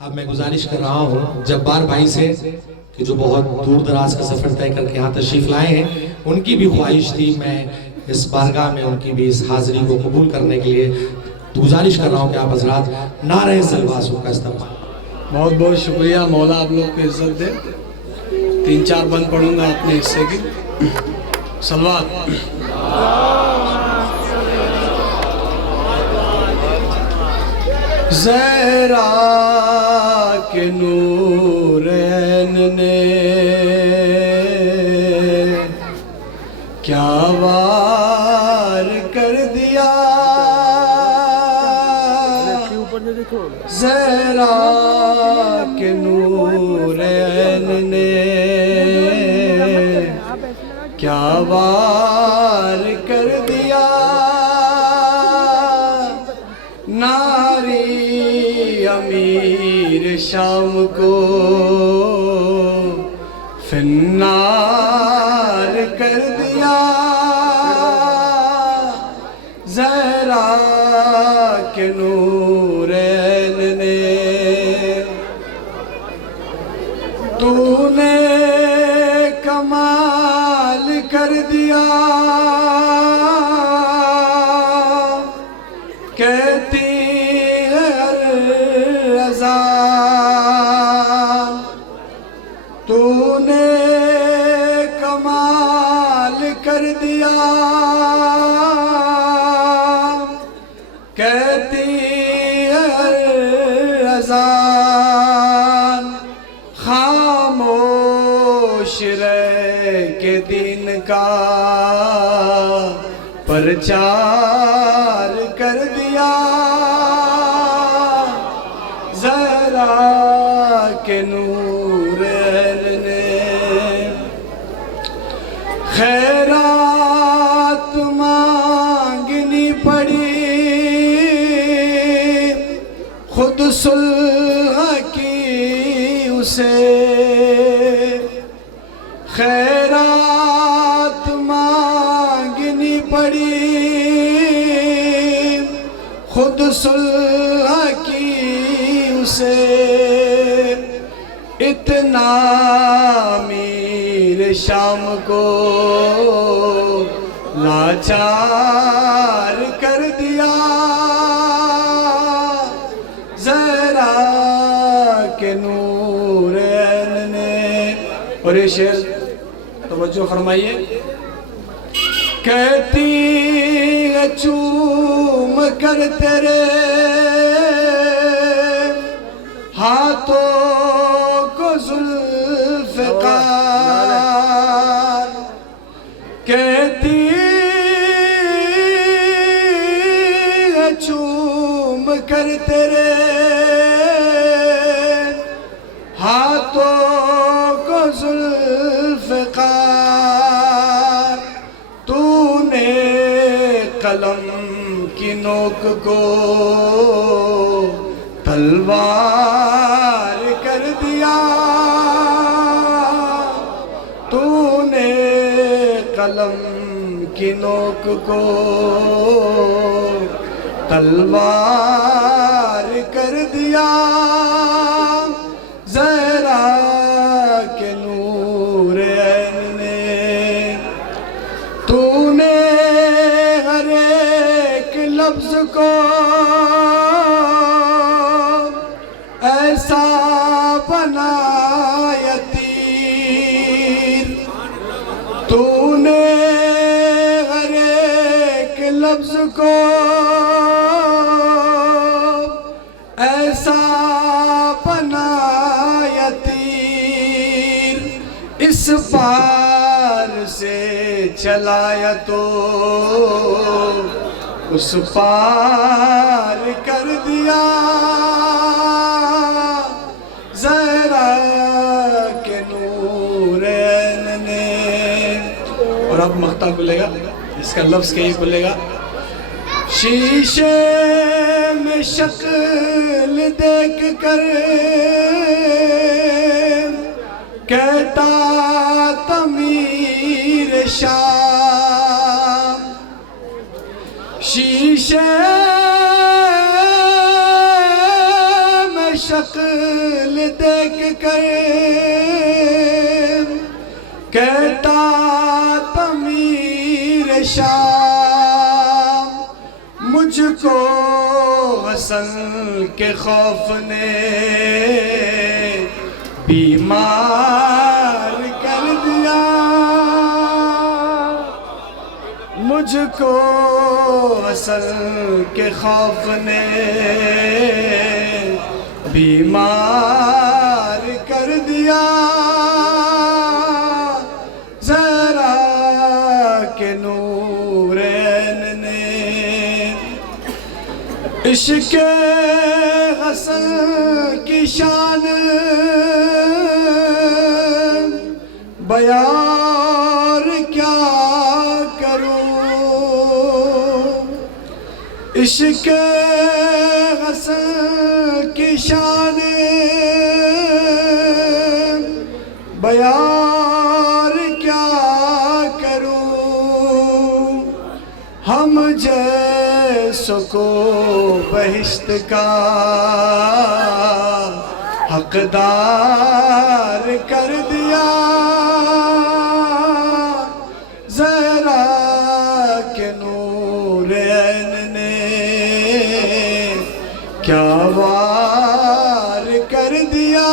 अब मैं गुजारिश कर रहा हूँ जब्बार भाई से कि जो बहुत दूर दराज का सफ़र तय करके यहाँ तशरीफ़ लाए हैं, उनकी भी ख्वाहिश थी मैं इस बारगाह में उनकी भी इस हाज़िरी को कबूल करने के लिए गुजारिश कर रहा हूँ कि आप हज़रात नारे सलवासों का इस्तेमाल। बहुत बहुत शुक्रिया मौला, आप लोग को इज्जत दे। 3-4 बंद पढ़ूंगा अपने हिस्से की। सलवात। ज़हरा के नूरैन ने क्या वार कर दिया, ज़हरा के नूरैन ने क्या वार कर दिया, नारी अमीर शाम को फिन्नार कर दिया, ज़हरा के नूरैन ने तूने कमाल कर दिया, कहती है रज़ा तूने कमाल कर दिया, कहती है रज़ा खामोश रह के दिन का प्रचार कर दिया, ज़हरा के नूरैन ने खैरात मांगनी पड़ी, खुद सुलह की उसे, खैरात मांगनी पड़ी, खुद सुलह की उसे, इतना मीर शाम को लाचार कर दिया, ज़हरा के नूरैन ने। और ये शेर तवज्जो फरमाइए, कहती है चूम कर तेरे हाथों को ज़ुल्फ़िकार, कहती है चूम कर तेरे हाथों को ज़ुल्फ़िकार, तूने कलम की नोक को तलवार कर दिया, तूने कलम की नोक को तलवार कर दिया, ज़हरा के नूरैन ने तूने हर एक लफ्ज़ को ऐसा बनाया तीर, तूने हर एक लफ्ज़ को ऐसा बनाया तीर, इस पार से चलाया तो उस पार कर दिया, ज़हरा के नूरैन ने। और अब मख्ता खुलेगा, इसका लफ्ज़ कहीं खुलेगा, शीशे में शक्ल देख कर कहता तमीर शाम, शीशे में शक्ल फजल देख कर कहता तमीर शाम, मुझको वसल के खौफ ने बीमार कर दिया, मुझको वसल के खौफ ने बीमार कर दिया। जरा के नूरैन ने इश्क़ हसन की शान बयान क्या करूं, इश्क़ हसन की शान बयान क्या करूं। हम जैसों को बहिश्त का हकदार कर दिया। ज़हरा के नूरैन ने क्या वार कर दिया।